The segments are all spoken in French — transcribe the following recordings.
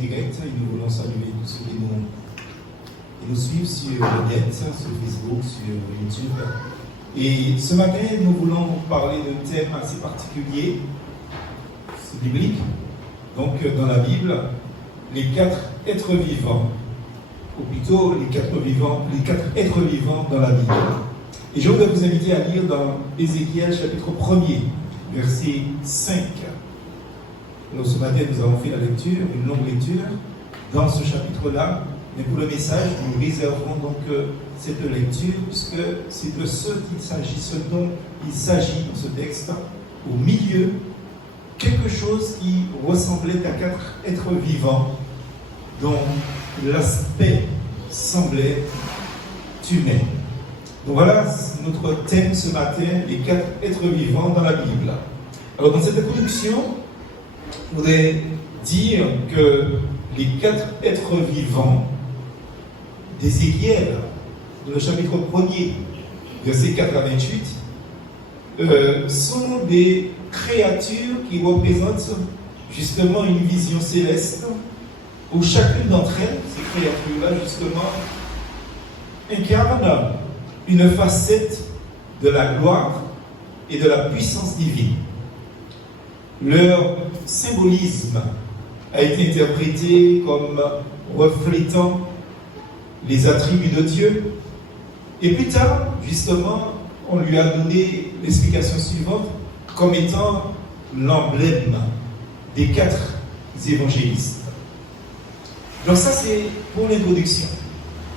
direct et nous voulons saluer tous ceux qui nous suivent sur le net, sur Facebook, sur YouTube. Et ce matin, nous voulons parler d'un thème assez particulier, c'est biblique. Donc, dans la Bible, les 4 êtres vivants, ou plutôt les 4 êtres vivants dans la Bible. Et je voudrais vous inviter à lire dans Ézéchiel chapitre 1er, verset 5. Alors, ce matin, nous avons fait la lecture, une longue lecture dans ce chapitre-là. Mais pour le message, nous réserverons donc cette lecture, puisque c'est de ce qu'il s'agit, ce dont il s'agit dans ce texte, au milieu, quelque chose qui ressemblait à 4 êtres vivants, dont l'aspect semblait humain. Donc voilà notre thème ce matin, les 4 êtres vivants dans la Bible. Alors dans cette introduction, je voudrais dire que les 4 êtres vivants d'Ézéchiel, dans le chapitre 1er, versets 4 à 28, sont des créatures qui représentent justement une vision céleste, où chacune d'entre elles, ces créatures-là, justement, incarne une facette de la gloire et de la puissance divine. Leur symbolisme a été interprété comme reflétant les attributs de Dieu. Et plus tard, justement, on lui a donné l'explication suivante comme étant l'emblème des 4 évangélistes. Donc ça, c'est pour l'introduction.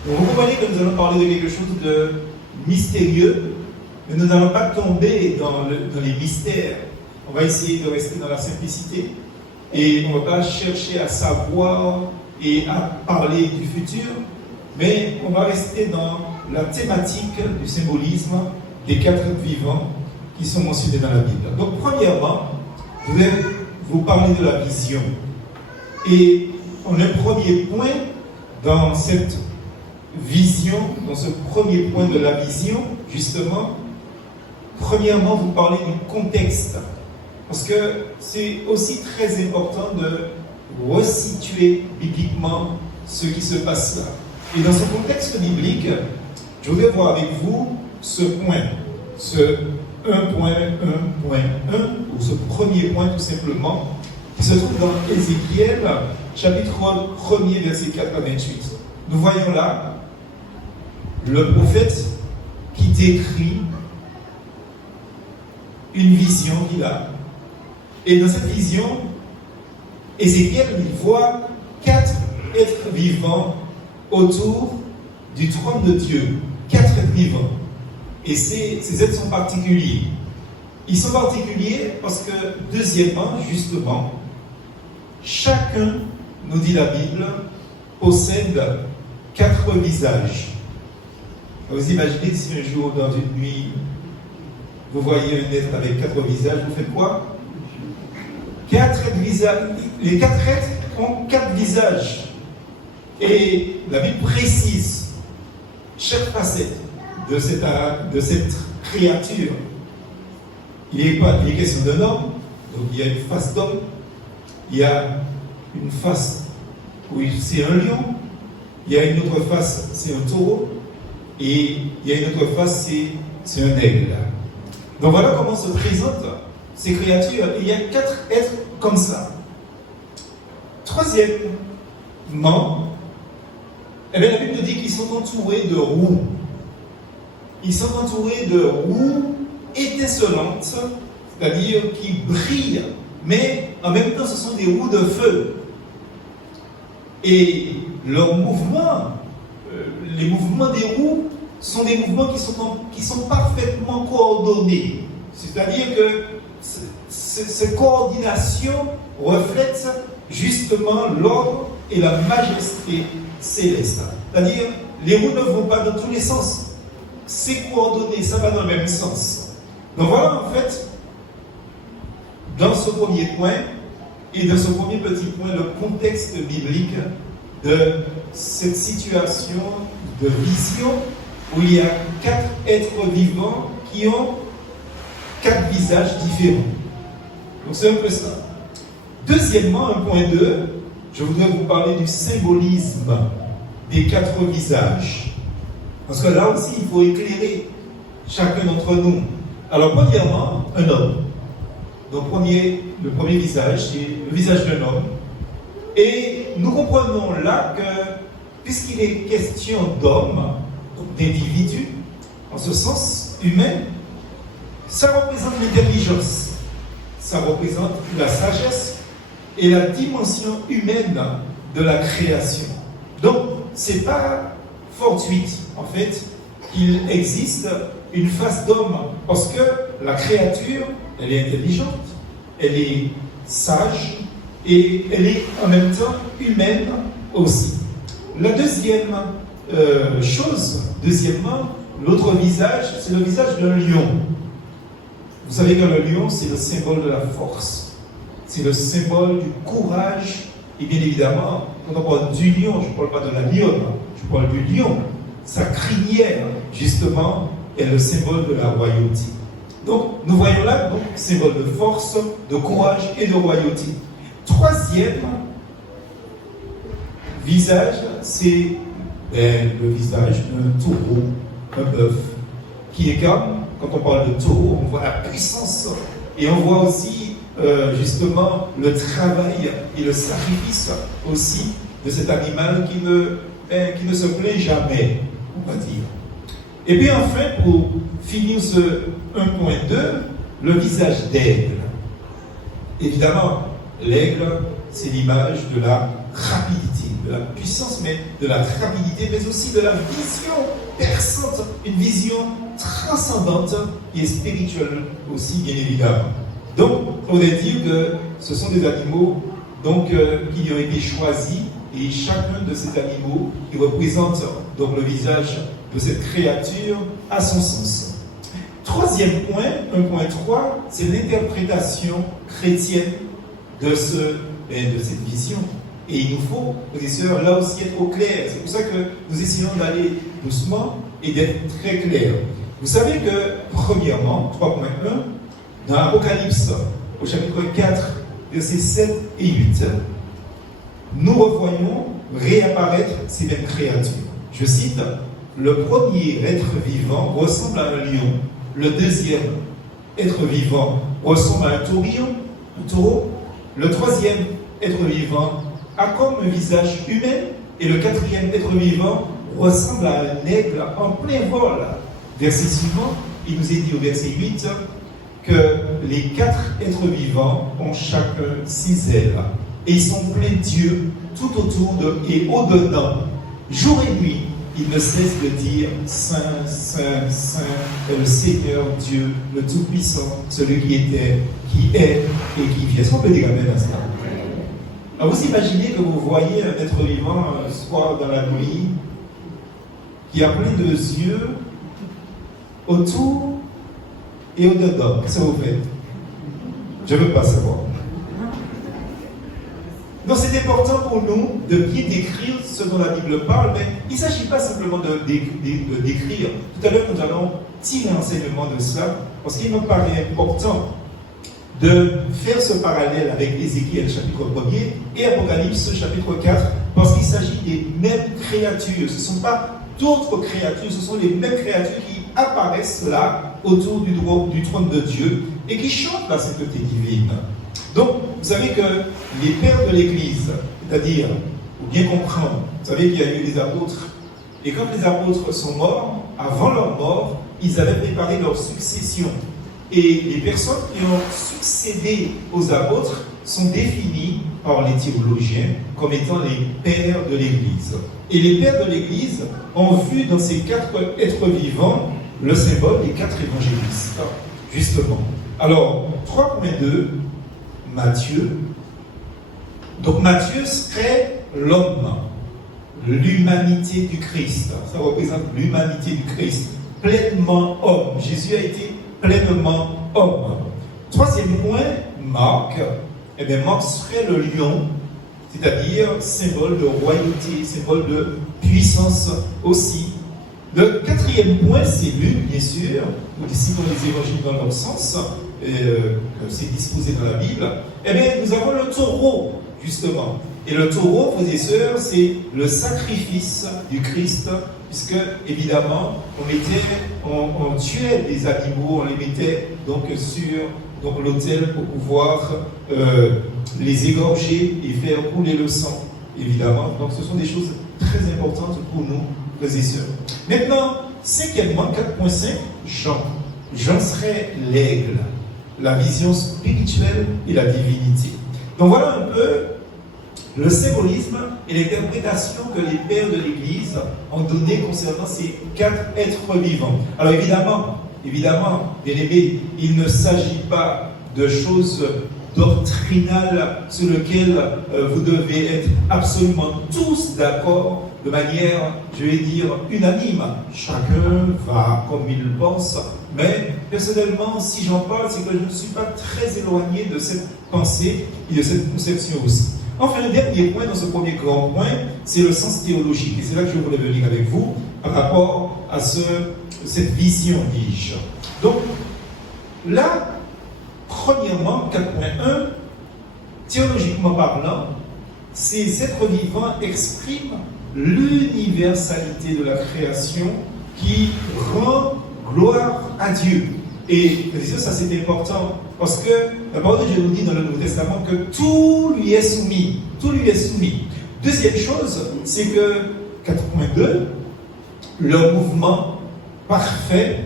Donc vous comprenez que nous allons parler de quelque chose de mystérieux, mais nous n'allons pas tomber dans les mystères. On va essayer de rester dans la simplicité et on ne va pas chercher à savoir et à parler du futur, mais on va rester dans la thématique du symbolisme des 4 vivants qui sont mentionnés dans la Bible. Donc premièrement, je vais vous parler de la vision. Et en un premier point, dans cette vision, dans ce premier point de la vision, justement, premièrement, vous parlez du contexte. Parce que c'est aussi très important de resituer bibliquement ce qui se passe là. Et dans ce contexte biblique, je voudrais voir avec vous ce point, ce 1.1.1, ou ce premier point tout simplement, qui se trouve dans Ézéchiel, chapitre 1er, verset 4 à 28. Nous voyons là le prophète qui décrit une vision qu'il a. Et dans cette vision, Ézéchiel, il voit 4 êtres vivants autour du trône de Dieu. 4 êtres vivants. Et ces êtres sont particuliers. Ils sont particuliers parce que, deuxièmement, justement, chacun, nous dit la Bible, possède 4 visages. Vous imaginez si un jour, dans une nuit, vous voyez un être avec 4 visages, vous faites quoi? 4 visages. Les 4 êtres ont 4 visages. Et la Bible précise chaque facette de cette créature. Il est question d'un homme, donc il y a une face d'homme, il y a une face où c'est un lion, il y a une autre face, c'est un taureau, et il y a une autre face, c'est un aigle. Donc voilà comment se présentent ces créatures. Et il y a 4 êtres comme ça. Troisièmement, la Bible nous dit qu'ils sont entourés de roues. Ils sont entourés de roues étincelantes, c'est-à-dire qui brillent, mais en même temps ce sont des roues de feu. Et leurs mouvements, les mouvements des roues, sont des mouvements qui sont parfaitement coordonnés. C'est-à-dire que cette coordination reflète justement l'ordre et la majesté céleste. C'est-à-dire, les roues ne vont pas dans tous les sens. C'est coordonné, ça va dans le même sens. Donc voilà en fait, dans ce premier point, et dans ce premier petit point, le contexte biblique de cette situation de vision où il y a 4 êtres vivants qui ont 4 visages différents. Donc c'est un peu ça. Deuxièmement, un point 2, je voudrais vous parler du symbolisme des 4 visages. Parce que là aussi, il faut éclairer chacun d'entre nous. Alors, premièrement, un homme. Donc, le premier visage, c'est le visage d'un homme. Et nous comprenons là que, puisqu'il est question d'homme, d'individu, en ce sens humain, ça représente l'intelligence, ça représente la sagesse et la dimension humaine de la création. Donc, ce n'est pas fortuit, en fait, qu'il existe une face d'homme, parce que la créature, elle est intelligente, elle est sage, et elle est en même temps humaine aussi. La deuxième deuxièmement, l'autre visage, c'est le visage d'un lion. Vous savez que le lion, c'est le symbole de la force. C'est le symbole du courage. Et bien évidemment, quand on parle du lion, je ne parle pas de la lionne, je parle du lion. Sa crinière, justement, est le symbole de la royauté. Donc, nous voyons là, donc, symbole de force, de courage et de royauté. Troisième visage, c'est le visage d'un taureau, un bœuf, qui est comme, quand on parle de taureau, on voit la puissance et on voit aussi justement le travail et le sacrifice aussi de cet animal qui ne se plaint jamais, on va dire. Et puis enfin, pour finir ce 1.2, le visage d'aigle. Évidemment, l'aigle, c'est l'image de la rapidité, de la puissance, mais de la rapidité, mais aussi de la vision perçante, une vision transcendante et spirituelle aussi, bien évidemment. Donc, on pourrait dire que ce sont des animaux donc, qui ont été choisis, et chacun de ces animaux qui représente donc, le visage de cette créature a son sens. Troisième point, 1.3, c'est l'interprétation chrétienne de cette vision. Et il nous faut, frères et sœurs, là aussi être au clair. C'est pour ça que nous essayons d'aller doucement et d'être très clairs. Vous savez que, premièrement, 3.1, dans l'Apocalypse, au chapitre 4, versets 7 et 8, nous revoyons réapparaître ces mêmes créatures. Je cite, le premier être vivant ressemble à un lion, le deuxième être vivant ressemble à un taureau, le troisième être vivant a comme un visage humain, et le quatrième être vivant ressemble à un aigle en plein vol. Verset suivant, il nous est dit au verset 8 que les 4 êtres vivants ont chacun 6 ailes, et ils sont pleins d'yeux tout autour et au-dedans. Jour et nuit, ils ne cessent de dire Saint, Saint, Saint est le Seigneur Dieu, le Tout-Puissant, celui qui était, qui est et qui vient. Est-ce qu'on peut dire amen à cela? Alors vous imaginez que vous voyez un être vivant un soir dans la nuit qui a plein de yeux autour et au-dedans. Qu'est-ce que vous faites? Je ne veux pas savoir. Donc c'est important pour nous de bien décrire ce dont la Bible parle, mais il ne s'agit pas simplement de décrire. Tout à l'heure, nous allons tirer enseignement de cela, parce qu'il me paraît important de faire ce parallèle avec Ézéchiel chapitre 1er et Apocalypse chapitre 4, parce qu'il s'agit des mêmes créatures. Ce ne sont pas d'autres créatures, ce sont les mêmes créatures qui apparaissent là, autour du trône de Dieu, et qui chantent la sainteté divine. Donc, vous savez que les pères de l'Église, c'est-à-dire, pour bien comprendre, vous savez qu'il y a eu des apôtres, et quand les apôtres sont morts, avant leur mort, ils avaient préparé leur succession. Et les personnes qui ont succédé aux apôtres sont définies par les théologiens comme étant les pères de l'Église. Et les pères de l'Église ont vu dans ces 4 êtres vivants le symbole des 4 évangélistes, justement. Alors, 3.2, Matthieu. Donc Matthieu serait l'homme, l'humanité du Christ. Ça représente l'humanité du Christ, pleinement homme. Jésus a été pleinement homme. Troisième point, Marc. Eh bien, Marc serait le lion, c'est-à-dire symbole de royauté, symbole de puissance aussi. Le quatrième point, c'est Luc, bien sûr. Nous décidons les évangiles dans leur sens, c'est disposé dans la Bible. Eh bien, nous avons le taureau, justement. Et le taureau, frères et sœurs, c'est le sacrifice du Christ, puisque évidemment, on tuait des animaux, on les mettait donc sur l'autel pour pouvoir les égorger et faire couler le sang, évidemment. Donc ce sont des choses très importantes pour nous, frères et sœurs. Maintenant, cinquièmement, 4.5, Jean. Jean serait l'aigle, la vision spirituelle et la divinité. Donc voilà un peu le symbolisme et l'interprétation que les pères de l'Église ont donné concernant ces 4 êtres vivants. Alors évidemment, bien aimés, il ne s'agit pas de choses doctrinales sur lesquelles vous devez être absolument tous d'accord de manière, je vais dire, unanime. Chacun va comme il le pense, mais personnellement, si j'en parle, c'est que je ne suis pas très éloigné de cette pensée et de cette conception aussi. Enfin, le dernier point dans ce premier grand point, c'est le sens théologique. Et c'est là que je voulais venir avec vous par rapport à cette vision, dis-je. Donc, là, premièrement, 4.1, théologiquement parlant, ces êtres vivants expriment l'universalité de la création qui rend gloire à Dieu. Et ça c'est important parce que la parole de Dieu nous dit dans le Nouveau Testament que tout lui est soumis. Tout lui est soumis. Deuxième chose, c'est que 4.2, leur mouvement parfait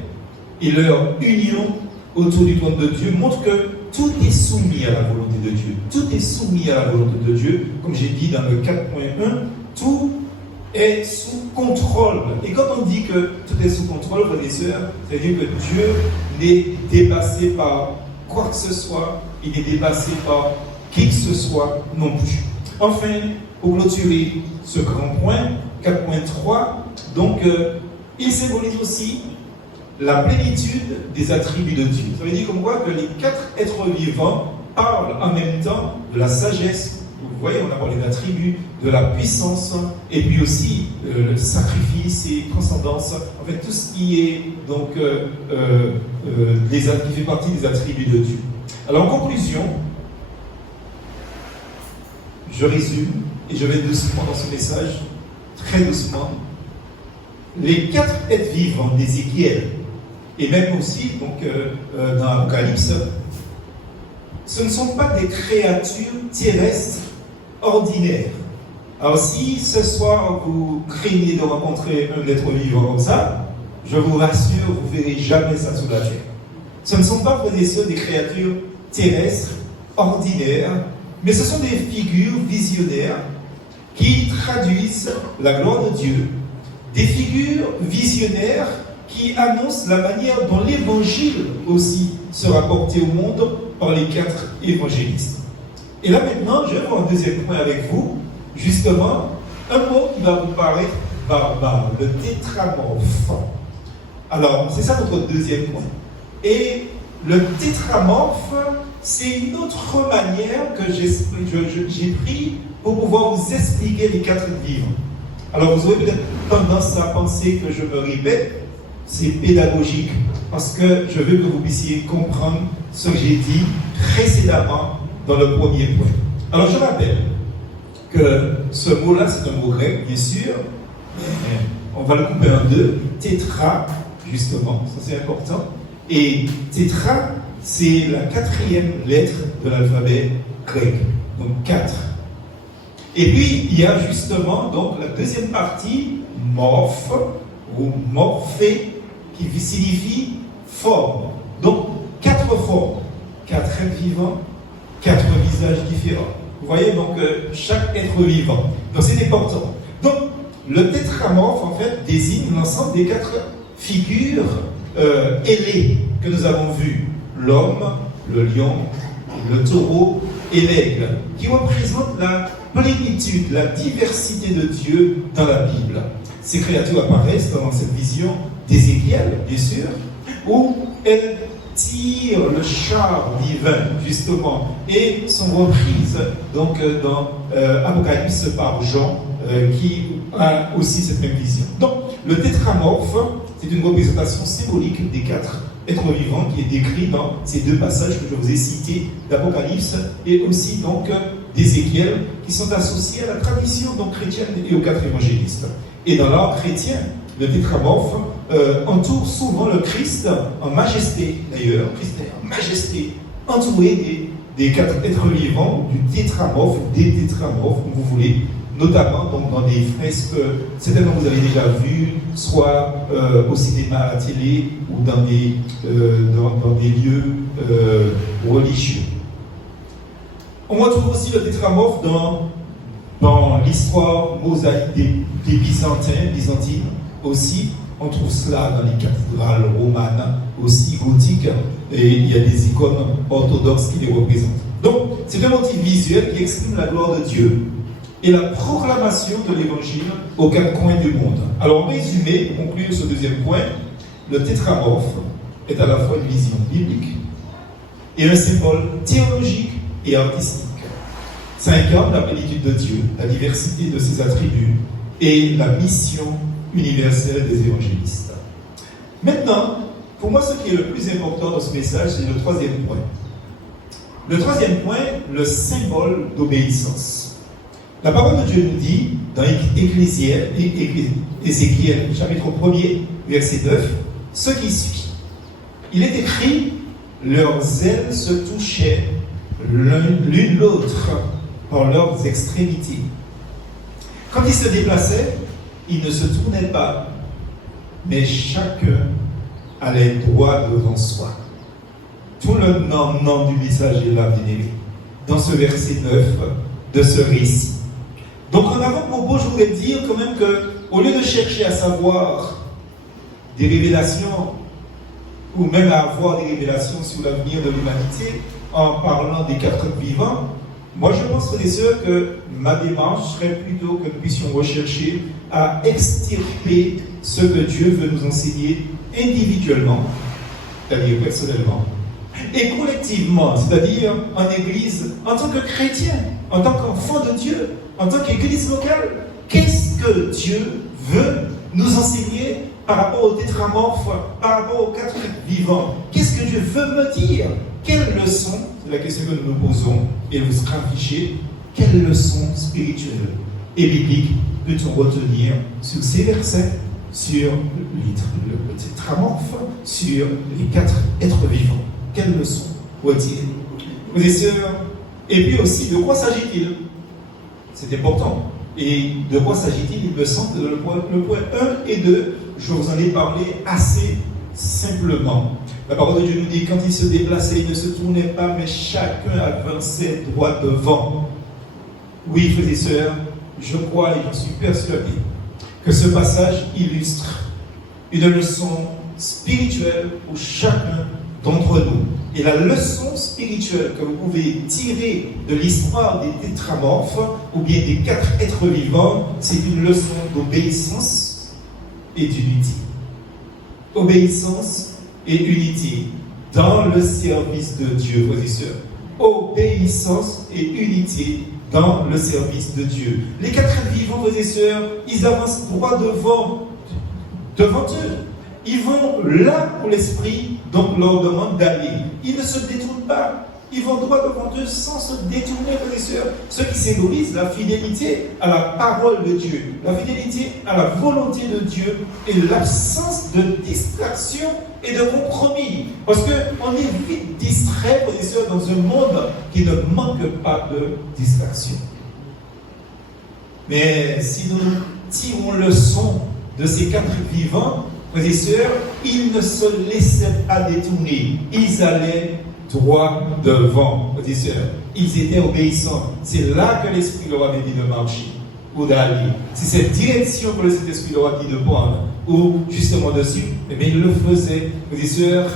et leur union autour du trône de Dieu montre que tout est soumis à la volonté de Dieu. Tout est soumis à la volonté de Dieu. Comme j'ai dit dans le 4.1, tout est sous contrôle. Et quand on dit que tout est sous contrôle, frères et sœurs, c'est-à-dire que Dieu n'est dépassé par quoi que ce soit, il n'est dépassé par qui que ce soit non plus. Enfin, pour clôturer ce grand point, 4.3, donc il symbolise aussi la plénitude des attributs de Dieu. Ça veut dire comme quoi que les 4 êtres vivants parlent en même temps de la sagesse. Vous voyez, on a parlé d'attributs, de la puissance, et puis aussi le sacrifice et transcendance. En fait, tout ce qui est donc qui fait partie des attributs de Dieu. Alors en conclusion, je résume et je vais doucement dans ce message, très doucement. Les 4 êtres vivants d'Ézéchiel et même aussi donc dans l'Apocalypse, ce ne sont pas des créatures terrestres ordinaires. Alors si ce soir vous craignez de rencontrer un être vivant comme ça, je vous rassure, vous ne verrez jamais ça sous la terre. Ce ne sont pas des créatures terrestres ordinaires, mais ce sont des figures visionnaires qui traduisent la gloire de Dieu, des figures visionnaires qui annoncent la manière dont l'évangile aussi sera porté au monde par les 4 évangélistes. Et là maintenant, je vais voir un deuxième point avec vous, justement, un mot qui va vous paraître barbare, le tétramorphe. Alors, c'est ça notre deuxième point. Et le tétramorphe, c'est une autre manière que j'ai pris pour pouvoir vous expliquer les 4 vivants. Alors, vous aurez peut-être tendance à penser que je me répète, c'est pédagogique, parce que je veux que vous puissiez comprendre ce que j'ai dit précédemment dans le premier point. Alors, je rappelle que ce mot-là, c'est un mot grec, bien sûr, mais on va le couper en deux. Tétra, justement, ça c'est important. Et tétra, c'est la 4e lettre de l'alphabet grec, donc 4. Et puis, il y a justement donc la deuxième partie, morphe, ou morphé, qui signifie forme. Donc, 4 formes, 4 êtres vivants, 4 visages différents. Vous voyez, donc, chaque être vivant. Donc, c'est important. Donc, le tétramorphe, en fait, désigne l'ensemble des 4 figures ailées que nous avons vues. L'homme, le lion, le taureau et l'aigle, qui représentent la plénitude, la diversité de Dieu dans la Bible. Ces créatures apparaissent dans cette vision d'Ézéchiel, bien sûr, où elles tirent le char divin, justement, et sont reprises donc, dans Apocalypse par Jean, qui a aussi cette même vision. Donc, le tétramorphe, c'est une représentation symbolique des 4 êtres vivants qui est décrit dans ces 2 passages que je vous ai cités d'Apocalypse et aussi donc d'Ézéchiel qui sont associés à la tradition donc, chrétienne et aux 4 évangélistes. Et dans l'art chrétien, le tétramorphe entoure souvent le Christ en majesté, d'ailleurs, Christ est en majesté, entouré des 4 êtres vivants, du tétramorphe, des tétramorphes, comme vous voulez, notamment donc, dans des fresques, certainement vous avez déjà vu, soit au cinéma, à la télé, ou dans des lieux religieux. On retrouve aussi le tétramorphe dans l'histoire mosaïque des byzantines aussi. On trouve cela dans les cathédrales romanes, aussi gothiques, et il y a des icônes orthodoxes qui les représentent. Donc, c'est un motif visuel qui exprime la gloire de Dieu et la proclamation de l'évangile aux 4 coins du monde. Alors, en résumé, pour conclure ce deuxième point, le tétramorphe est à la fois une vision biblique et un symbole théologique et artistique. Ça incarne la plénitude de Dieu, la diversité de ses attributs et la mission universelle des évangélistes. Maintenant, pour moi, ce qui est le plus important dans ce message, c'est le 3e point. Le 3e point, le symbole d'obéissance. La parole de Dieu nous dit, dans Ézéchiel, chapitre 1er, verset 9, ce qui suit. Il est écrit, leurs ailes se touchaient l'une l'autre par leurs extrémités. Quand ils se déplaçaient, ils ne se tournaient pas, mais chacun allait droit devant soi. Tout le nom du message est là, bien-aimé, dans ce verset 9 de ce récit. Donc en avant-propos, je voudrais dire quand même qu'au lieu de chercher à savoir des révélations, ou même à avoir des révélations sur l'avenir de l'humanité, en parlant des 4 vivants, moi je pense, frères et sœurs, que ma démarche serait plutôt que nous puissions rechercher à extirper ce que Dieu veut nous enseigner individuellement, c'est-à-dire personnellement, et collectivement, c'est-à-dire en Église, en tant que chrétien, en tant qu'enfant de Dieu, en tant qu'Église locale. Qu'est-ce que Dieu veut nous enseigner par rapport au tétramorphe, par rapport aux 4 vivants? Qu'est-ce que Dieu veut me dire? Quelle leçon, c'est la question que nous nous posons, et vous serez affiché, quelle leçon spirituelle et biblique peut-on retenir sur ces versets, sur le tétramorphe, sur les 4 êtres vivants? Quelle leçon retire? Frères et sœurs, et puis aussi, de quoi s'agit-il? C'est important. Et de quoi s'agit-il? Il me semble que le point 1 et 2, je vous en ai parlé assez simplement. La parole de Dieu nous dit, quand il se déplaçait, il ne se tournait pas, mais chacun avançait droit devant. Oui, frères et sœurs, je crois et j'en suis persuadé que ce passage illustre une leçon spirituelle pour chacun d'entre nous. Et la leçon spirituelle que vous pouvez tirer de l'histoire des tétramorphes ou bien des 4 êtres vivants, c'est une leçon d'obéissance et d'unité. Obéissance et unité dans le service de Dieu, frères et sœurs. Obéissance et unité dans le service de Dieu. Les 4 êtres vivants, frères et sœurs, ils avancent droit devant eux. Ils vont là où l'Esprit donc leur demande d'aller. Ils ne se détournent pas. Ils vont droit devant eux sans se détourner, frères et sœurs. Ce qui symbolise la fidélité à la parole de Dieu, la fidélité à la volonté de Dieu et l'absence de distraction et de compromis. Parce qu'on est vite distrait, frères et sœurs, dans un monde qui ne manque pas de distraction. Mais si nous tirons leçon de ces 4 vivants, frères et sœurs, ils ne se laissaient pas détourner. Ils allaient droit devant, frères et sœurs. Ils étaient obéissants. C'est là que l'Esprit leur avait dit de marcher ou d'aller. C'est cette direction que le Saint-Esprit leur a dit de prendre ou justement de suivre. Mais ils le faisaient, frères et sœurs.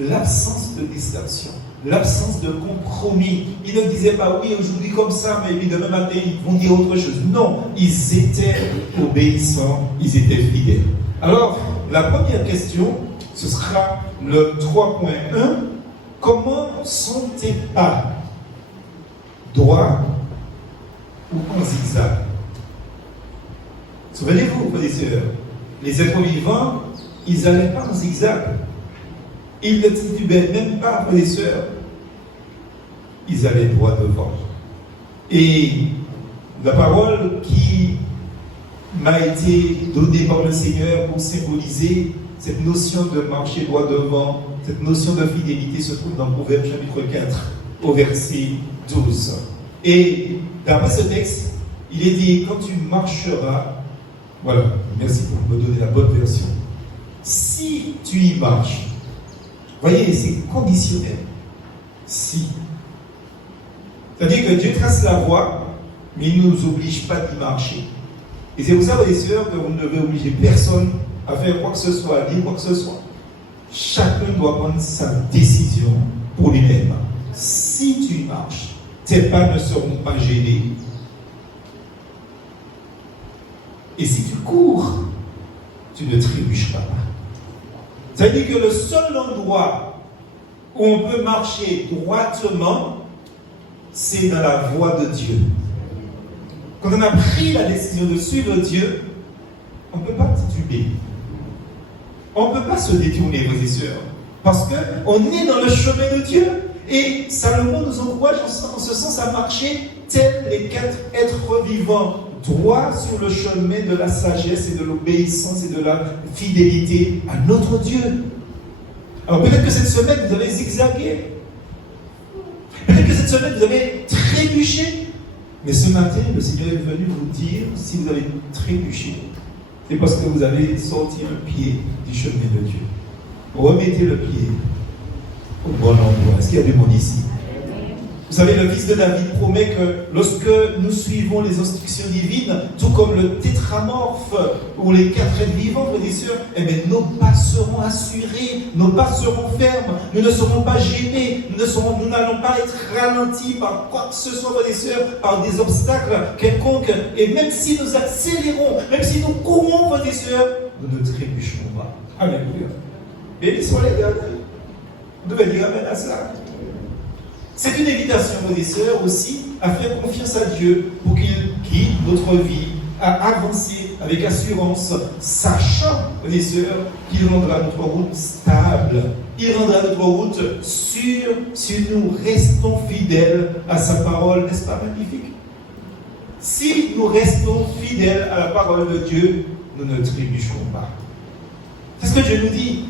L'absence de distraction, l'absence de compromis. Ils ne disaient pas oui, aujourd'hui comme ça, mais demain matin, ils vont dire autre chose. Non, ils étaient obéissants, ils étaient fidèles. Alors, la première question, ce sera le 3.1. Comment sont tes pas? Droit ou en zigzag? Souvenez-vous, frères et sœurs, les êtres vivants, ils n'allaient pas en zigzag. Ils ne titubaient même pas, frères et sœurs. Ils allaient droit devant. Et la parole qui m'a été donnée par le Seigneur pour symboliser cette notion de marcher droit devant, cette notion de fidélité se trouve dans Proverbe chapitre 4 au verset 12. Et d'après ce texte, il est dit, quand tu marcheras, voilà, merci pour me donner la bonne version. Si tu y marches, voyez, c'est conditionnel. Si. C'est-à-dire que Dieu trace la voie, mais il ne nous oblige pas d'y marcher. Et c'est pour ça, mes sœurs, que vous ne devez obliger personne à faire quoi que ce soit, à dire quoi que ce soit. Chacun doit prendre sa décision pour lui-même. Si tu y marches, tes pas ne seront pas gênés. Et si tu cours, tu ne trébucheras pas. C'est-à-dire que le seul endroit où on peut marcher droitement, c'est dans la voie de Dieu. Quand on a pris la décision de suivre Dieu, on ne peut pas tituber. On ne peut pas se détourner, frères et sœurs. Parce qu'on est dans le chemin de Dieu. Et Salomon nous encourage en ce sens à marcher tels les 4 êtres vivants, droit sur le chemin de la sagesse et de l'obéissance et de la fidélité à notre Dieu. Alors peut-être que cette semaine, vous avez zigzagué. Peut-être que cette semaine, vous avez trébuché. Mais ce matin, le Seigneur est venu vous dire, si vous avez trébuché, c'est parce que vous avez sorti un pied du chemin de Dieu. Remettez le pied au bon endroit. Est-ce qu'il y a du monde ici? Vous savez, le fils de David promet que lorsque nous suivons les instructions divines, tout comme le tétramorphe ou les 4 êtres vivants, frères et sœurs, eh bien, nos pas seront assurés, nos pas seront fermes, nous ne serons pas gênés, nous n'allons pas être ralentis par quoi que ce soit, frères et sœurs, par des obstacles quelconques. Et même si nous accélérons, même si nous courons, frères et sœurs, nous ne trébucherons pas. Alléluia. Béni soit l'Éternel. Vous devez dire amen à cela. C'est une invitation, frères et sœurs, aussi, à faire confiance à Dieu pour qu'il guide notre vie, à avancer avec assurance, sachant, frères et sœurs, qu'il rendra notre route stable. Il rendra notre route sûre si nous restons fidèles à sa parole. N'est-ce pas magnifique? Si nous restons fidèles à la parole de Dieu, nous ne trébucherons pas. C'est ce que Dieu nous dit.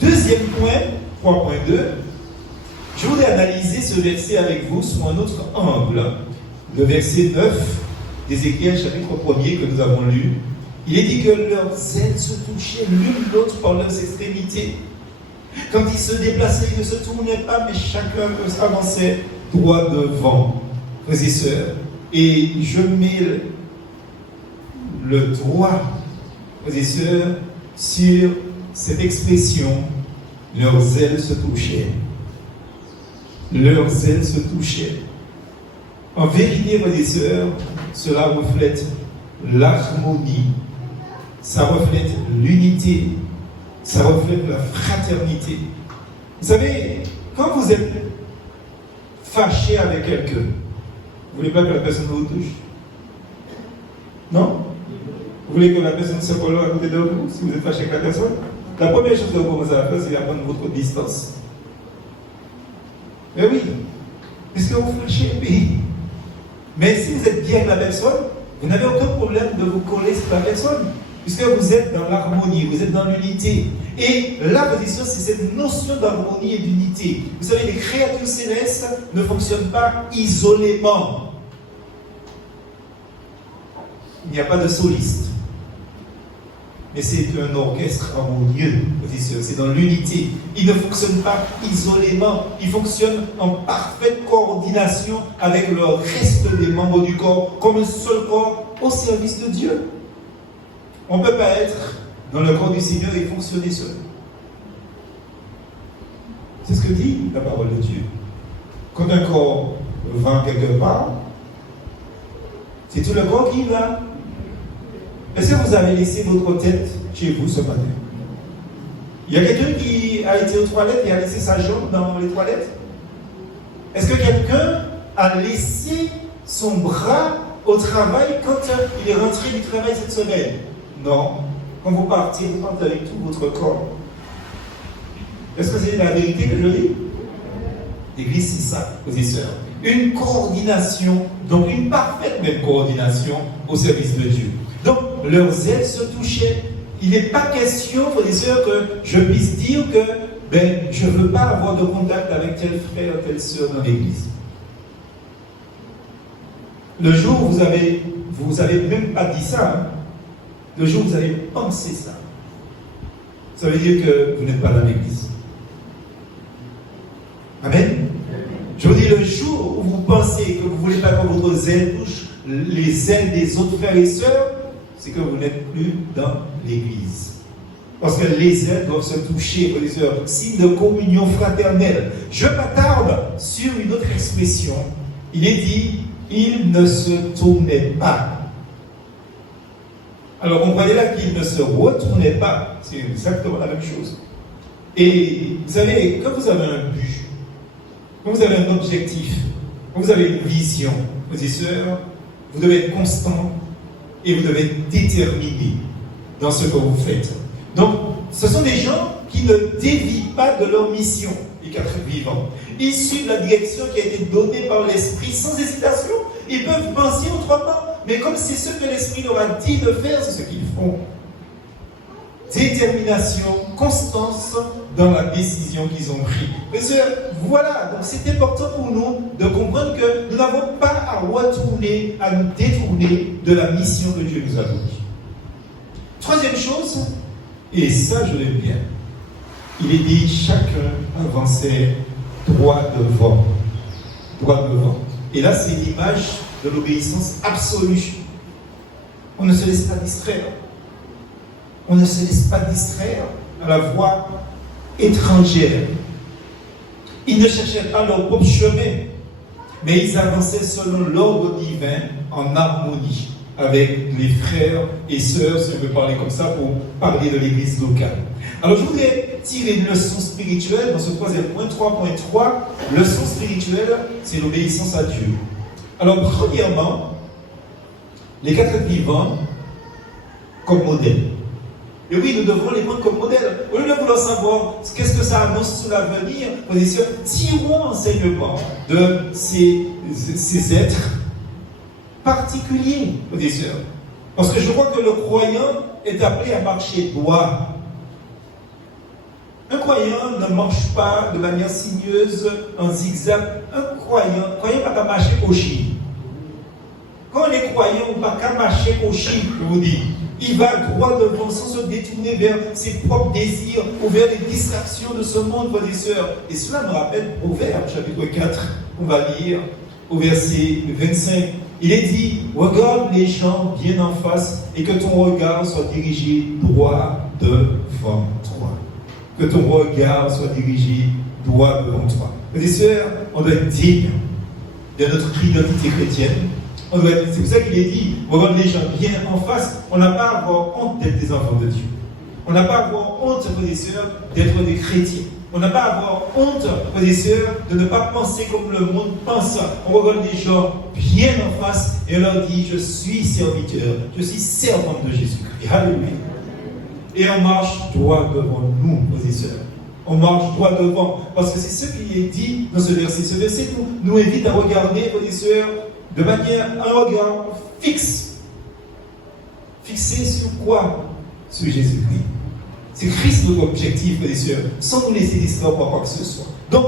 Deuxième point, 3.2. Je voudrais analyser ce verset avec vous sous un autre angle. Le verset 9 d'Ézéchiel, chapitre 1er, que nous avons lu. Il est dit que leurs ailes se touchaient l'une l'autre par leurs extrémités. Quand ils se déplaçaient, ils ne se tournaient pas, mais chacun avançait droit devant. Frères et sœurs, et je mets le droit, frères et sœurs, sur cette expression, leurs ailes se touchaient. Leurs ailes se touchaient. En vérité, frères et sœurs, cela reflète l'harmonie, ça reflète l'unité, ça reflète la fraternité. Vous savez, quand vous êtes fâché avec quelqu'un, vous ne voulez pas que la personne vous touche? Non? Vous voulez que la personne se colle à côté de vous si vous êtes fâché avec la personne? La première chose que vous commencez à faire, c'est de prendre votre distance. Mais oui, puisque vous fâchez, oui. Mais si vous êtes bien avec la personne, vous n'avez aucun problème de vous coller sur la personne, puisque vous êtes dans l'harmonie, vous êtes dans l'unité. Et la position, c'est cette notion d'harmonie et d'unité. Vous savez, les créatures célestes ne fonctionnent pas isolément. Il n'y a pas de soliste. Mais c'est un orchestre harmonieux, c'est dans l'unité. Il ne fonctionne pas isolément, il fonctionne en parfaite coordination avec le reste des membres du corps, comme un seul corps au service de Dieu. On ne peut pas être dans le corps du Seigneur et fonctionner seul. C'est ce que dit la parole de Dieu. Quand un corps va quelque part, c'est tout le corps qui va. Est-ce que vous avez laissé votre tête chez vous ce matin? Il y a quelqu'un qui a été aux toilettes et a laissé sa jambe dans les toilettes? Est-ce que quelqu'un a laissé son bras au travail quand il est rentré du travail cette semaine? Non. Quand vous partez avec tout votre corps. Est-ce que c'est la vérité que je dis? L'Église, c'est ça, frères et sœurs. une coordination, donc une parfaite même coordination au service de Dieu. Donc, leurs ailes se touchaient. Il n'est pas question, frères et sœurs, que je puisse dire que je ne veux pas avoir de contact avec tel frère, telle sœur dans l'église. Le jour où vous avez même pas dit ça, hein, le jour où vous avez pensé ça, ça veut dire que vous n'êtes pas dans l'église. Amen. Je vous dis, le jour où vous pensez que vous ne voulez pas que votre aile touche les ailes des autres frères et sœurs, c'est que vous n'êtes plus dans l'église. Parce que les ailes doivent se toucher, frères et sœurs, signe de communion fraternelle. Je m'attarde sur une autre expression. Il est dit, il ne se tournait pas. Alors on voyait là qu'il ne se retournait pas. C'est exactement la même chose. Et vous savez, quand vous avez un but, quand vous avez un objectif, quand vous avez une vision, frères et sœurs, vous devez être constant et vous devez être déterminé dans ce que vous faites. Donc, ce sont des gens qui ne dévient pas de leur mission, les quatre vivants. Ils suivent la direction qui a été donnée par l'Esprit sans hésitation. Ils peuvent penser autrement, mais comme c'est ce que l'Esprit leur a dit de faire, c'est ce qu'ils font. Détermination, constance dans la décision qu'ils ont prise. Parce que voilà, donc c'est important pour nous de comprendre que nous n'avons pas à retourner, à nous détourner de la mission que Dieu nous a donnée. Troisième chose, et ça je l'aime bien, il est dit chacun avançait droit devant. Droit devant. Et là c'est l'image de l'obéissance absolue. On ne se laisse pas distraire. On ne se laisse pas distraire à la voie étrangère. Ils ne cherchaient pas leur propre chemin, mais ils avançaient selon l'ordre divin en harmonie avec les frères et sœurs, si on veut parler comme ça, pour parler de l'église locale. Alors je voudrais tirer une leçon spirituelle dans ce troisième point, 3.3. Leçon spirituelle, c'est l'obéissance à Dieu. Alors premièrement, les quatre vivants comme modèle. Et oui, nous devrons les prendre comme modèle. Au lieu de vouloir savoir qu'est-ce que ça annonce sur l'avenir, tirons enseignement de ces êtres particuliers, parce que je crois que le croyant est appelé à marcher droit. Un croyant ne marche pas de manière sinueuse, en zigzag. Un croyant pas qu'à marcher au chi. Quand on est croyant, on pas qu'à marcher au chi, je vous dis. Il va droit devant sans se détourner vers ses propres désirs ou vers les distractions de ce monde, frères et sœurs. Et cela me rappelle Proverbe, chapitre 4, on va lire au verset 25. Il est dit, regarde les gens bien en face et que ton regard soit dirigé droit devant toi. Que ton regard soit dirigé droit devant toi. Frères et sœurs, on doit être digne de notre identité chrétienne. C'est pour ça qu'il est dit, regarde les gens bien en face. On n'a pas à avoir honte d'être des enfants de Dieu. On n'a pas à avoir honte, frères et sœurs, d'être des chrétiens. On n'a pas à avoir honte, frères et sœurs, de ne pas penser comme le monde pense. On regarde les gens bien en face et on leur dit, je suis serviteur, je suis servante de Jésus-Christ. Alléluia. Et on marche droit devant nous, frères et sœurs. On marche droit devant. Parce que c'est ce qui est dit dans ce verset. Ce verset nous invite à regarder, frères et sœurs, de manière, un regard fixe. Fixé sur quoi? Sur Jésus-Christ. C'est Christ notre objectif, frères et sœurs, sans nous laisser distraire par quoi que ce soit. Donc,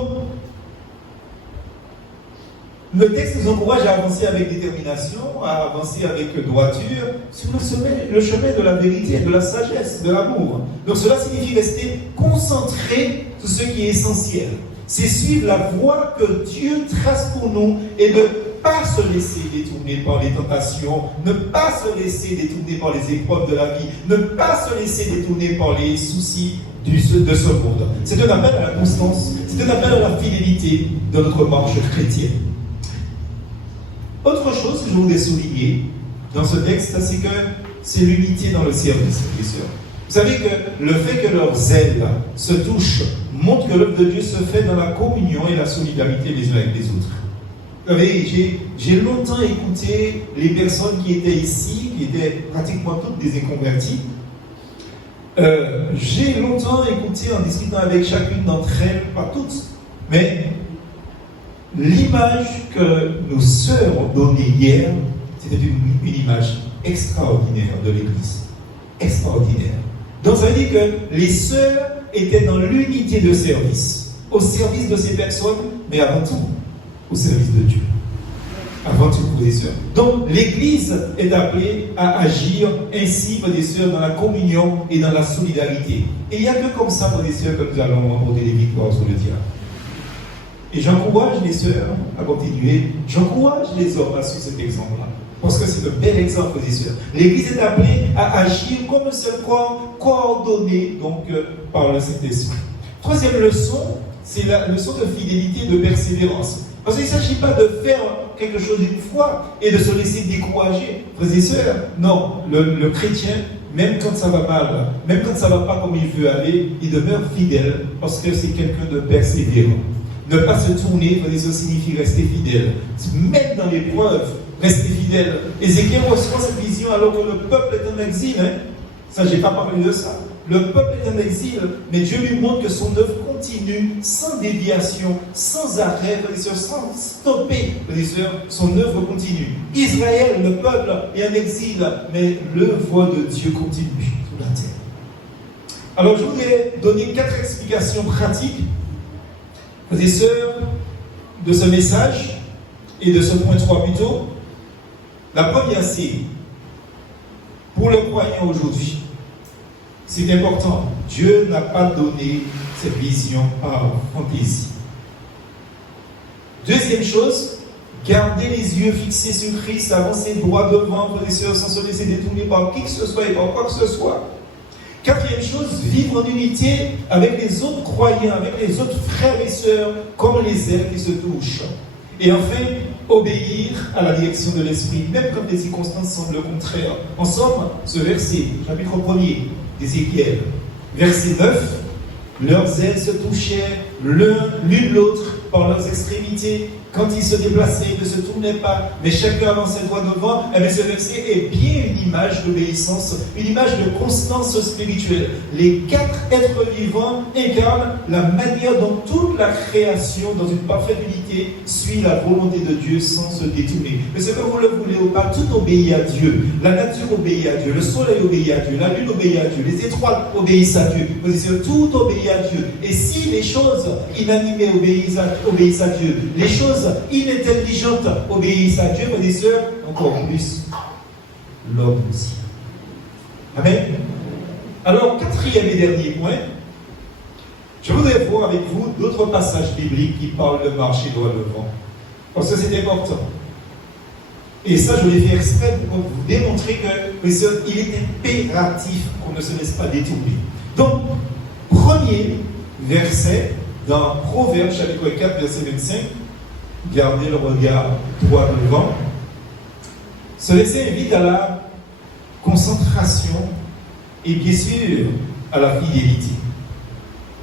le texte nous encourage à avancer avec détermination, à avancer avec droiture sur le chemin de la vérité, de la sagesse, de l'amour. Donc cela signifie rester concentré sur ce qui est essentiel. C'est suivre la voie que Dieu trace pour nous et ne pas se laisser détourner par les tentations, ne pas se laisser détourner par les épreuves de la vie, ne pas se laisser détourner par les soucis de ce monde. C'est un appel à la constance, c'est un appel à la fidélité de notre marche chrétienne. Autre chose que je voudrais souligner dans ce texte, c'est que c'est l'unité dans le service, bien sûr. Vous savez que le fait que leurs ailes se touchent montre que l'œuvre de Dieu se fait dans la communion et la solidarité les uns avec les autres. Vous savez, j'ai longtemps écouté les personnes qui étaient ici, qui étaient pratiquement toutes des inconvertis. J'ai longtemps écouté en discutant avec chacune d'entre elles, pas toutes, mais l'image que nos sœurs ont donnée hier, c'était une image extraordinaire de l'Église. Extraordinaire. Donc ça veut dire que les sœurs étaient dans l'unité de service, au service de ces personnes, mais avant tout, au service de Dieu. Avant tout, frères et sœurs. Donc l'Église est appelée à agir ainsi, frères et sœurs, dans la communion et dans la solidarité. Et il n'y a que comme ça, frères et sœurs, que nous allons remporter des victoires sur le diable. Et j'encourage les sœurs à continuer, j'encourage les hommes à suivre cet exemple-là. Parce que c'est un bel exemple, frères et sœurs. L'Église est appelée à agir comme un seul corps, coordonné donc, par le Saint-Esprit. Troisième leçon, c'est la leçon de fidélité et de persévérance. Parce qu'il ne s'agit pas de faire quelque chose une fois et de se laisser décourager, frères et sœurs. Non, le chrétien, même quand ça va mal, même quand ça ne va pas comme il veut aller, il demeure fidèle parce que c'est quelqu'un de persévérant. Ne pas se tourner, ça signifie rester fidèle. Même dans l'épreuve, rester fidèle. Ézéchiel reçoit cette vision alors que le peuple est en exil. Ça, je n'ai pas parlé de ça. Le peuple est en exil, mais Dieu lui montre que son œuvre continue, sans déviation, sans arrêt, sans stopper. Son œuvre continue. Israël, le peuple, est en exil, mais l'œuvre de Dieu continue sur la terre. Alors, je voudrais donner 4 explications pratiques, frères et sœurs, de ce message et de ce point 3 plutôt. La première, c'est pour le croyant aujourd'hui. C'est important. Dieu n'a pas donné cette vision par fantaisie. Deuxième chose, garder les yeux fixés sur Christ, avancer droit devant, frères et sœurs, sans se laisser détourner par qui que ce soit et par quoi que ce soit. Quatrième chose, vivre en unité avec les autres croyants, avec les autres frères et sœurs, comme les ailes qui se touchent. Et enfin, obéir à la direction de l'Esprit, même quand les circonstances semblent contraires. En somme, ce verset, chapitre 1er d'Ézéchiel, verset 9, leurs ailes se touchaient l'une l'autre par leurs extrémités. Quand ils se déplaçaient, ils ne se tournaient pas, mais chacun avançait droit devant. Et bien ce verset est bien une image d'obéissance, une image de constance spirituelle. Les 4 êtres vivants incarnent la manière dont toute la création, dans une parfaite unité, suit la volonté de Dieu sans se détourner. Mais ce que vous le voulez ou pas, tout obéit à Dieu. La nature obéit à Dieu, le soleil obéit à Dieu, la lune obéit à Dieu, les étoiles obéissent à Dieu. Tout obéit à Dieu. Et si les choses inanimées obéissent à Dieu, les choses inintelligentes obéissent à Dieu, mes sœurs, encore plus l'homme aussi. Amen. Alors, 4e et dernier point, je voudrais voir avec vous d'autres passages bibliques qui parlent de marcher droit devant. Parce que c'est important. Et ça, je l'ai fait exprès pour vous démontrer que, mes sœurs, il est impératif qu'on ne se laisse pas détourner. Donc, premier verset dans Proverbes chapitre 4, verset 25, gardez le regard droit devant. Ce verset invite à la concentration et bien sûr à la fidélité.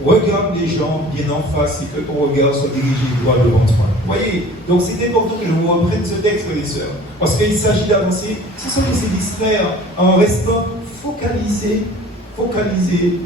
Regarde les gens bien en face et que ton regard soit dirigé droit devant toi. Vous voyez, donc c'est important que je vous reprenne ce texte, les sœurs, parce qu'il s'agit d'avancer sans se laisser distraire, en restant focalisé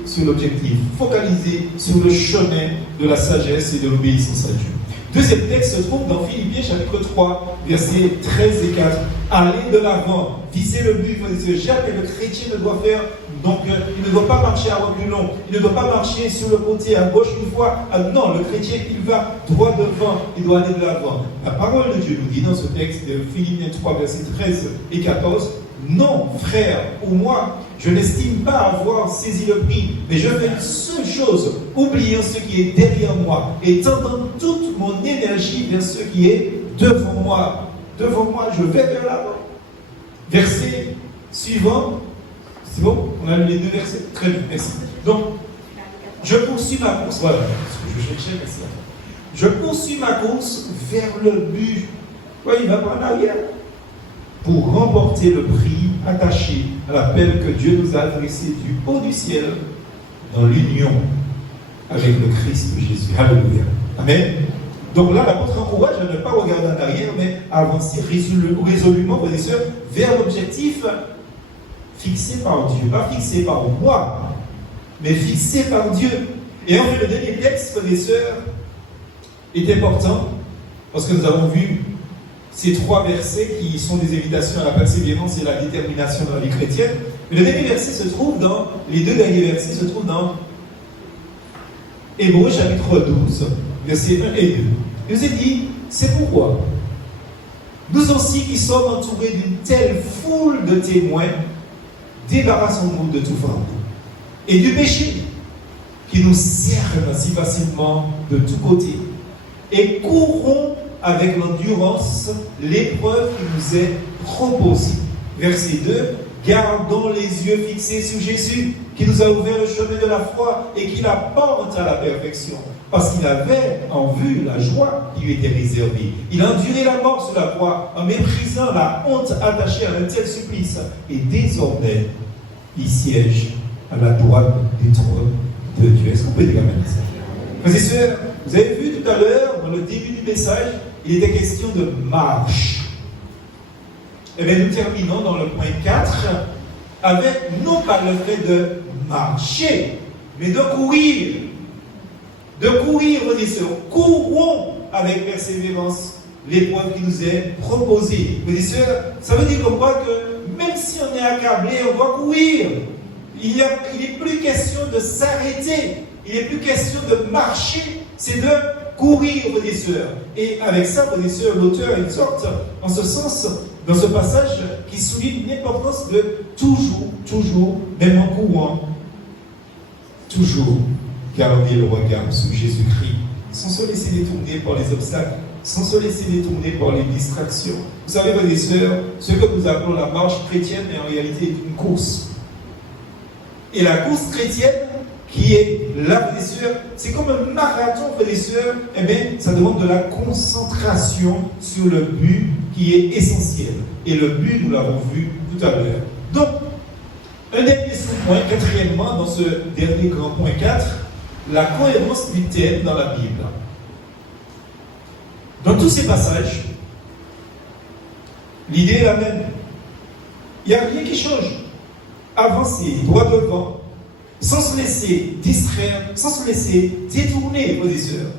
sur l'objectif, focalisé sur le chemin de la sagesse et de l'obéissance à Dieu. Deuxième texte se trouve dans Philippiens chapitre 3, versets 13 et 4. Allez de l'avant, visez le but, jamais le chrétien ne doit faire, donc il ne doit pas marcher à reculons, il ne doit pas marcher sur le côté à gauche une fois. Non, le chrétien, il va droit devant, il doit aller de l'avant. La parole de Dieu nous dit dans ce texte de Philippiens 3, versets 13 et 14, non, frère, ou moi, je n'estime pas avoir saisi le prix, mais je fais une seule chose, oubliant ce qui est derrière moi et tendant toute mon énergie vers ce qui est devant moi. Devant moi, je vais vers l'avant. Verset suivant. C'est bon? On a lu les 2 versets? Très bien, merci. Donc, je poursuis ma course. Voilà, ce que je cherchais, merci. Je poursuis ma course vers le but. Ouais, il ne va pas en arrière. Pour remporter le prix attaché à l'appel que Dieu nous a adressé du haut du ciel dans l'union avec le Christ Jésus. Alléluia. Amen. Donc là, l'apôtre encourage à ne pas regarder en arrière, mais à avancer résolument, frères et sœurs, vers l'objectif fixé par Dieu. Pas fixé par moi, mais fixé par Dieu. Et enfin, le dernier texte, frères et sœurs, est important. Parce que nous avons vu ces 3 versets qui sont des invitations à la persévérance et à la détermination dans la vie chrétienne. Mais le dernier verset se trouve dans, les 2 derniers versets se trouvent dans Hébreux chapitre 12, versets 1 et 2. Il nous est dit, c'est pourquoi nous aussi qui sommes entourés d'une telle foule de témoins, débarrassons-nous de tout fardeau et du péché qui nous cerne si facilement de tous côtés et courons avec l'endurance l'épreuve qui nous est proposée. Verset 2, gardons les yeux fixés sur Jésus, qui nous a ouvert le chemin de la foi et qui la porte à la perfection, parce qu'il avait en vue la joie qui lui était réservée. Il a enduré la mort sur la croix en méprisant la honte attachée à un tel supplice, et désormais, il siège à la droite du trône de Dieu. Est-ce qu'on peut dire amen? Frères et sœurs, vous avez vu tout à l'heure, dans le début du message, il était question de marche. Et bien, nous terminons dans le point 4 avec non pas le fait de marcher, mais de courir. De courir, frères et sœurs. Courons avec persévérance l'épreuve qui nous est proposée. Frères et sœurs, ça veut dire comme quoi que même si on est accablé, on doit courir. Il n'est plus question de s'arrêter. Il n'est plus question de marcher. C'est de courir, frères et sœurs. Et avec ça, frères et sœurs, l'auteur exhorte en ce sens, dans ce passage, qui souligne l'importance de toujours, même en courant, toujours garder le regard sur Jésus-Christ, sans se laisser détourner par les obstacles, sans se laisser détourner par les distractions. Vous savez, frères et sœurs, ce que nous appelons la marche chrétienne est en réalité une course. Et la course chrétienne, qui est là, frères et sœurs, c'est comme un marathon, frères et sœurs, eh bien, ça demande de la concentration sur le but qui est essentiel. Et le but, nous l'avons vu tout à l'heure. Donc, un dernier sous-point, quatrièmement, dans ce dernier grand point 4, la cohérence du thème dans la Bible. Dans tous ces passages, l'idée est la même. Il n'y a rien qui change. Avancer droit devant, sans se laisser distraire, sans se laisser détourner, frères et sœurs.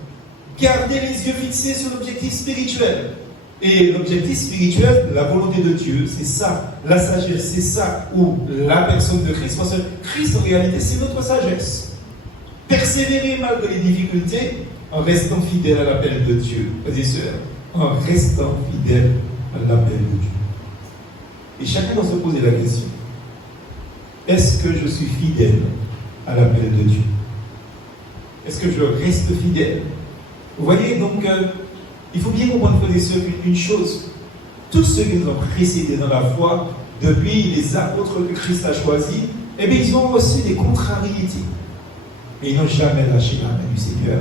Garder les yeux fixés sur l'objectif spirituel. Et l'objectif spirituel, la volonté de Dieu, c'est ça. La sagesse, c'est ça. Ou la personne de Christ. Parce que Christ, en réalité, c'est notre sagesse. Persévérer malgré les difficultés en restant fidèle à l'appel de Dieu. Frères et sœurs, en restant fidèle à l'appel de Dieu. Et chacun doit se poser la question. Est-ce que je suis fidèle à l'appel de Dieu? Est-ce que je reste fidèle? Vous voyez, donc, il faut bien comprendre, frères et sœurs, une chose. Tous ceux qui nous ont précédés dans la foi, depuis les apôtres que Christ a choisis, eh bien, ils ont reçu des contrariétés. Mais ils n'ont jamais lâché la main du Seigneur.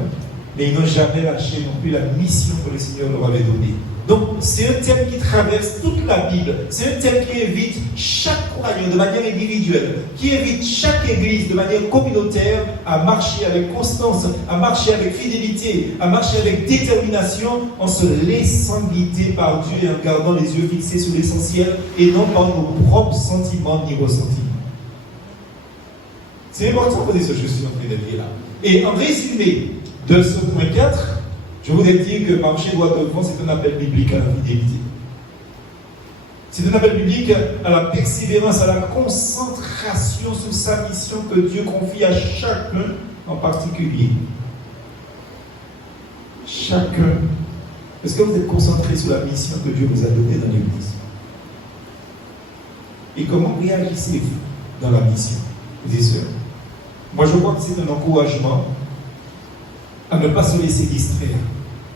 Mais ils n'ont jamais lâché non plus la mission que le Seigneur leur avait donnée. Donc, c'est un thème qui traverse toute la Bible. C'est un thème qui invite chaque croyant de manière individuelle, qui invite chaque église de manière communautaire à marcher avec constance, à marcher avec fidélité, à marcher avec détermination, en se laissant guider par Dieu et en gardant les yeux fixés sur l'essentiel et non par nos propres sentiments ni ressentiments. C'est important pour dire ce que je suis en train de dire là. Et en résumé de ce point 4, je voudrais dire que marcher droit devant, c'est un appel biblique à la fidélité. C'est un appel biblique à la persévérance, à la concentration sur sa mission que Dieu confie à chacun en particulier. Chacun. Est-ce que vous êtes concentré sur la mission que Dieu vous a donnée dans l'Église? Et comment réagissez-vous dans la mission, frères et sœurs? Moi, je crois que c'est un encouragement à ne pas se laisser distraire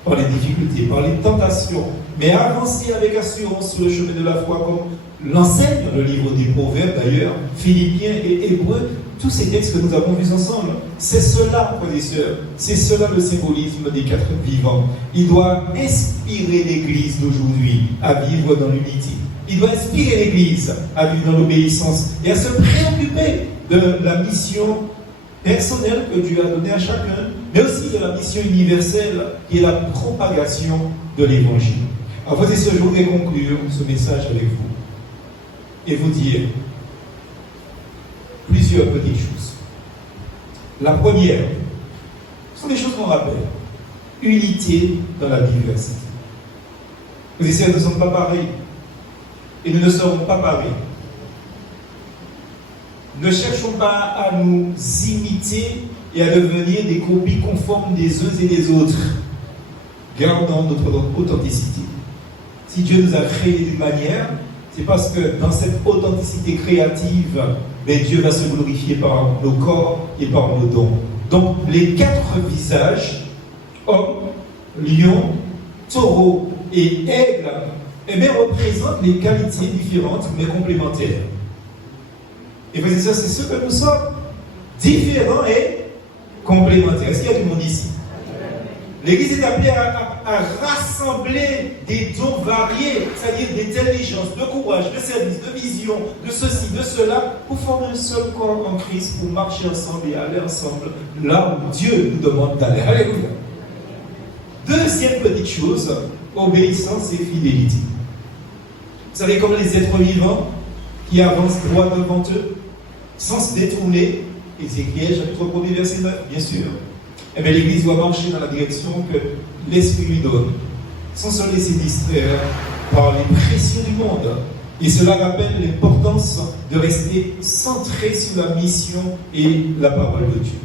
par les difficultés, par les tentations, mais à avancer avec assurance sur le chemin de la foi, comme l'enseigne le livre des Proverbes d'ailleurs, Philippiens et Hébreux, tous ces textes que nous avons vus ensemble. C'est cela, frères et sœurs, c'est cela le symbolisme des 4 vivants. Il doit inspirer l'Église d'aujourd'hui à vivre dans l'unité. Il doit inspirer l'Église à vivre dans l'obéissance et à se préoccuper de la mission personnelle que Dieu a donnée à chacun, mais aussi de la mission universelle qui est la propagation de l'Évangile. Alors, frères et sœurs, je voudrais conclure ce message avec vous et vous dire plusieurs petites choses. La première, ce sont des choses qu'on rappelle. Unité dans la diversité. Frères et sœurs, nous ne sommes pas pareils. Et nous ne serons pas pareils. Ne cherchons pas à nous imiter et à devenir des copies conformes des uns et des autres. Gardons notre authenticité. Si Dieu nous a créés d'une manière, c'est parce que dans cette authenticité créative, Dieu va se glorifier par nos corps et par nos dons. Donc, les 4 visages, homme, lion, taureau et aigle, représentent les qualités différentes mais complémentaires. Et frères et sœurs, c'est ce que nous sommes, différents et complémentaires. Est-ce qu'il y a du monde ici? L'Église est appelée à rassembler des dons variés, c'est-à-dire d'intelligence, de courage, de service, de vision, de ceci, de cela, pour former un seul corps en Christ, pour marcher ensemble et aller ensemble là où Dieu nous demande d'aller. Alléluia. Deuxième petite chose, obéissance et fidélité. Vous savez, comme les êtres vivants qui avancent droit devant eux, sans se détourner, Ézéchiel, chapitre 1er, verset 9, bien sûr. L'Église doit marcher dans la direction que l'Esprit lui donne, sans se laisser distraire par les pressions du monde. Et cela rappelle l'importance de rester centré sur la mission et la parole de Dieu.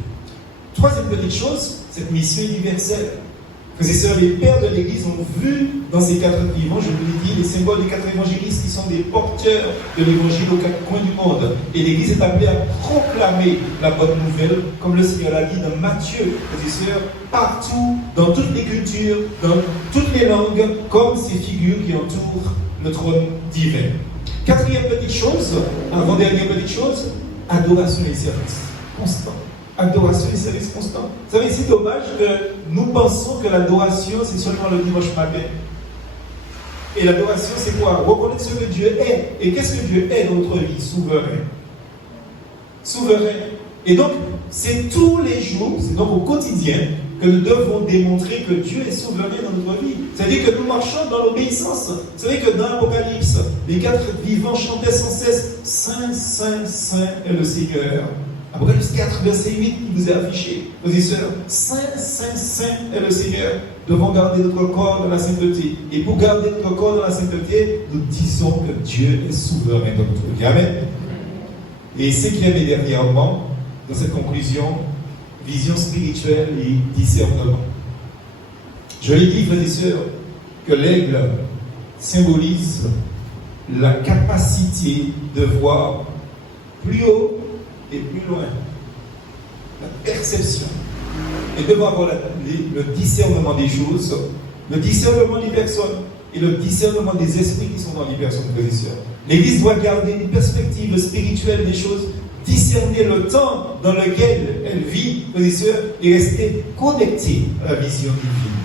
Troisième petite chose, cette mission universelle. Frères et sœurs, les pères de l'Église ont vu dans ces 4 vivants, je vous l'ai dit, les symboles des 4 évangélistes qui sont des porteurs de l'Évangile aux 4 coins du monde. Et l'Église est appelée à proclamer la bonne nouvelle, comme le Seigneur l'a dit dans Matthieu, frères et sœurs, partout, dans toutes les cultures, dans toutes les langues, comme ces figures qui entourent le trône divin. Quatrième petite chose, avant-dernière petite chose, adoration et service constant. Adoration et service constant. Vous savez, c'est dommage que nous pensons que l'adoration, c'est seulement le dimanche matin. Et l'adoration, c'est quoi? Reconnaître ce que Dieu est. Et qu'est-ce que Dieu est dans notre vie? Souverain. Souverain. Et donc, c'est tous les jours, c'est donc au quotidien, que nous devons démontrer que Dieu est souverain dans notre vie. C'est-à-dire que nous marchons dans l'obéissance. Vous savez que dans l'Apocalypse, les 4 vivants chantaient sans cesse « Saint, Saint, Saint est le Seigneur ». Apocalypse 4, verset 8, qui vous est affiché. Frères et sœurs, Saint, Saint, Saint est le Seigneur. Nous devons garder notre corps dans la sainteté. Et pour garder notre corps dans la sainteté, nous disons que Dieu est souverain dans notre vie. Amen. Et cinquième et dernièrement, dans cette conclusion, vision spirituelle et discernement. Je l'ai dit, frères et sœurs, que l'aigle symbolise la capacité de voir plus haut et plus loin, la perception. Et devant avoir le discernement des choses, le discernement des personnes et le discernement des esprits qui sont dans les personnes, frères et sœurs. L'Église doit garder une perspective spirituelle des choses, discerner le temps dans lequel elle vit, frères et sœurs, et rester connectée à la vision divine.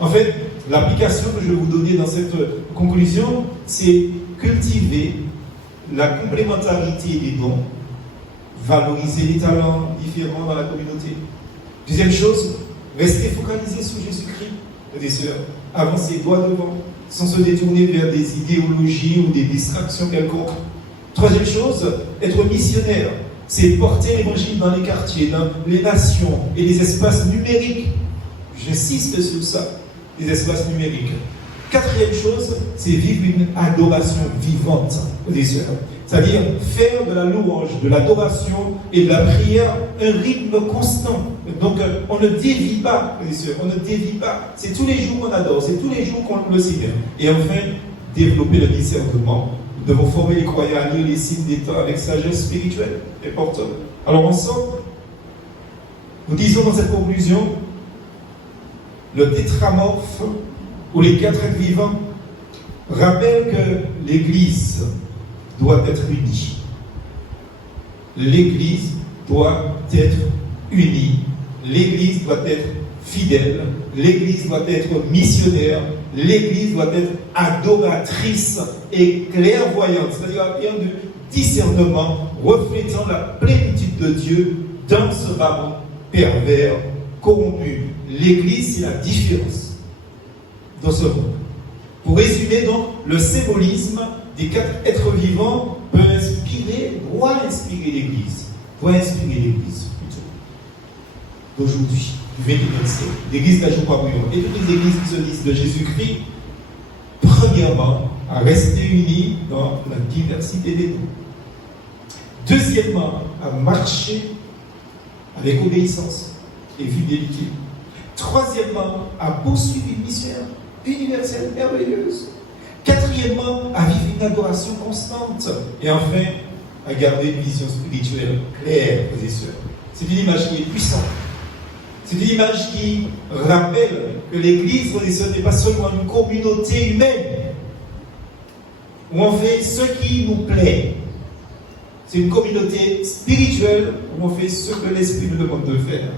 En fait, l'application que je vais vous donner dans cette conclusion, c'est cultiver la complémentarité des dons, valoriser les talents différents dans la communauté. Deuxième chose, rester focalisé sur Jésus-Christ, frères et sœurs, avancer droit devant, sans se détourner vers des idéologies ou des distractions quelconques. Troisième chose, être missionnaire, c'est porter l'évangile dans les quartiers, dans les nations et les espaces numériques. J'insiste sur ça, les espaces numériques. Quatrième chose, c'est vivre une adoration vivante, frères et sœurs. C'est-à-dire faire de la louange, de l'adoration et de la prière un rythme constant. Donc on ne dévie pas, frères et sœurs, on ne dévie pas. C'est tous les jours qu'on adore, c'est tous les jours qu'on le Seigneur. Et enfin, développer le discernement. Nous devons former les croyants à lire les signes des temps avec sagesse spirituelle et porteur. Alors ensemble, nous disons dans cette conclusion, le tétramorphe ou les 4 êtres vivants rappellent que l'Église doit être unie. L'Église doit être unie. L'Église doit être fidèle. L'Église doit être missionnaire. L'Église doit être adoratrice et clairvoyante. C'est-à-dire bien de discernement reflétant la plénitude de Dieu dans ce rameau pervers, corrompu. L'Église, c'est la différence dans ce monde. Pour résumer donc, le symbolisme des 4 êtres vivants peut inspirer, doit inspirer l'Église. Doit inspirer l'Église, plutôt. D'aujourd'hui, du XXIe siècle. L'Église n'ajoute pas bouillon. Et toutes les églises qui se disent de Jésus-Christ, prenons Premièrement, à rester unis dans la diversité des dons. Deuxièmement, à marcher avec obéissance et fidélité. Troisièmement, à poursuivre une mission universelle merveilleuse. Quatrièmement, à vivre une adoration constante. Et enfin, à garder une vision spirituelle claire, frères et sœurs. C'est une image qui est puissante. C'est une image qui rappelle que l'Église, frères et sœurs, n'est pas seulement une communauté humaine où on fait ce qui nous plaît. C'est une communauté spirituelle où on fait ce que l'Esprit nous demande de faire.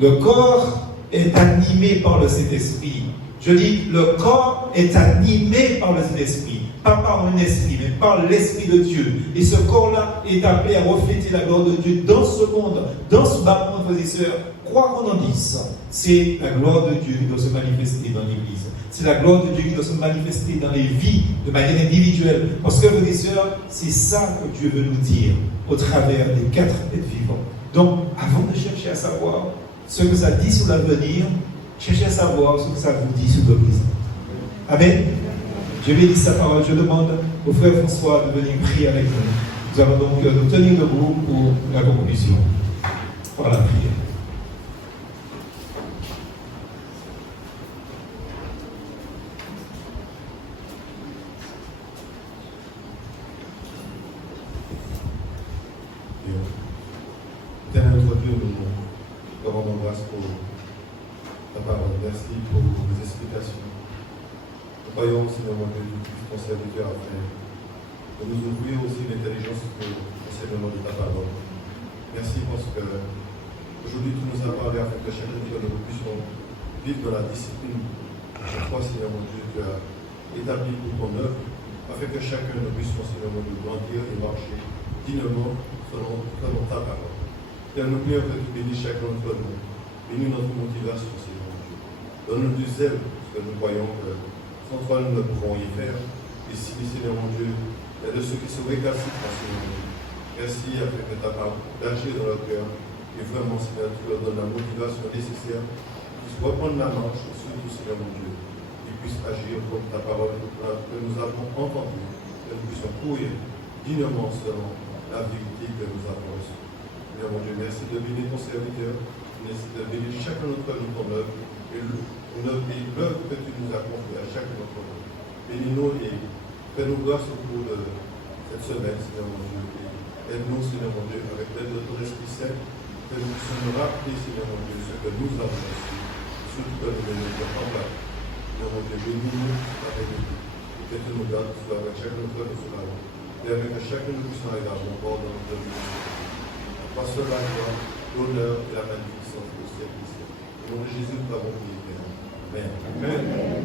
Le corps est animé par le Saint-Esprit. Je dis, le corps est animé par le Saint-Esprit. Pas par un esprit, mais par l'Esprit de Dieu. Et ce corps-là est appelé à refléter la gloire de Dieu dans ce monde, dans ce bas monde, frères et sœurs. Quoi qu'on en dise, c'est la gloire de Dieu qui doit se manifester dans l'Église. C'est la gloire de Dieu qui doit se manifester dans les vies de manière individuelle. Parce que, frères et sœurs, c'est ça que Dieu veut nous dire au travers des 4 êtres vivants. Donc, avant de chercher à savoir ce que ça dit sur l'avenir, cherchez à savoir ce que ça vous dit sur le présent. Amen. Je vais dire sa parole. Je demande au frère François de venir prier avec nous. Nous allons donc nous tenir debout pour la conclusion. Par la prière. Éternel notre Dieu, nous te rendons grâce pour ta parole. Merci pour les explications. Nous croyons, Seigneur mon Dieu, ton serviteur afin de nous ouvrir aussi l'intelligence pour l'enseignement de ta parole. Merci parce que aujourd'hui tu nous as parlé afin que chacun de nous puissions vivre dans la discipline. Je crois, Seigneur mon Dieu, tu as établi pour ton œuvre afin que chacun de nous puissions, Seigneur mon Dieu, grandir et marcher dignement selon ta parole. Seigneur, nous prions que tu bénisses chacun d'entre nous. Bénis notre motivation, Seigneur mon Dieu. Donne-nous du zèle, parce que nous croyons que sans toi nous ne pouvons y faire. Et si, Seigneur mon Dieu, il y a de ceux qui se récalcitrent, Seigneur mon Dieu. Merci afin que ta parole d'agir dans leur cœur. Et vraiment, Seigneur, tu leur donnes la motivation nécessaire, qu'ils puissent reprendre la marche, et surtout, Seigneur mon Dieu, qu'ils puissent agir comme ta parole que nous avons entendue, que nous puissions courir dignement selon la vérité que nous avons reçue. Seigneur mon Dieu, merci de bénir ton serviteur, merci de bénir chacun d'entre nous ton œuvre, et l'œuvre que tu nous as confiée à chacun d'entre nous. Bénis-nous et fais-nous grâce au cours de cette semaine, Seigneur mon Dieu. Aide-nous, Seigneur mon Dieu, avec l'aide de ton Esprit Saint, que nous puissions nous rappeler, Seigneur mon Dieu, ce que nous avons reçu, ce que nous venons de en place. Seigneur mon Dieu, bénis-nous avec nous, et que tu nous gardes, soit avec chacun d'entre nous sur la route, et avec que chacun de nous puissions arriver à bon bord dans notre vie. Parce que la gloire, l'honneur et la magnificence de ce Christ. Au nom de Jésus, nous avons prié. Amen. Amen.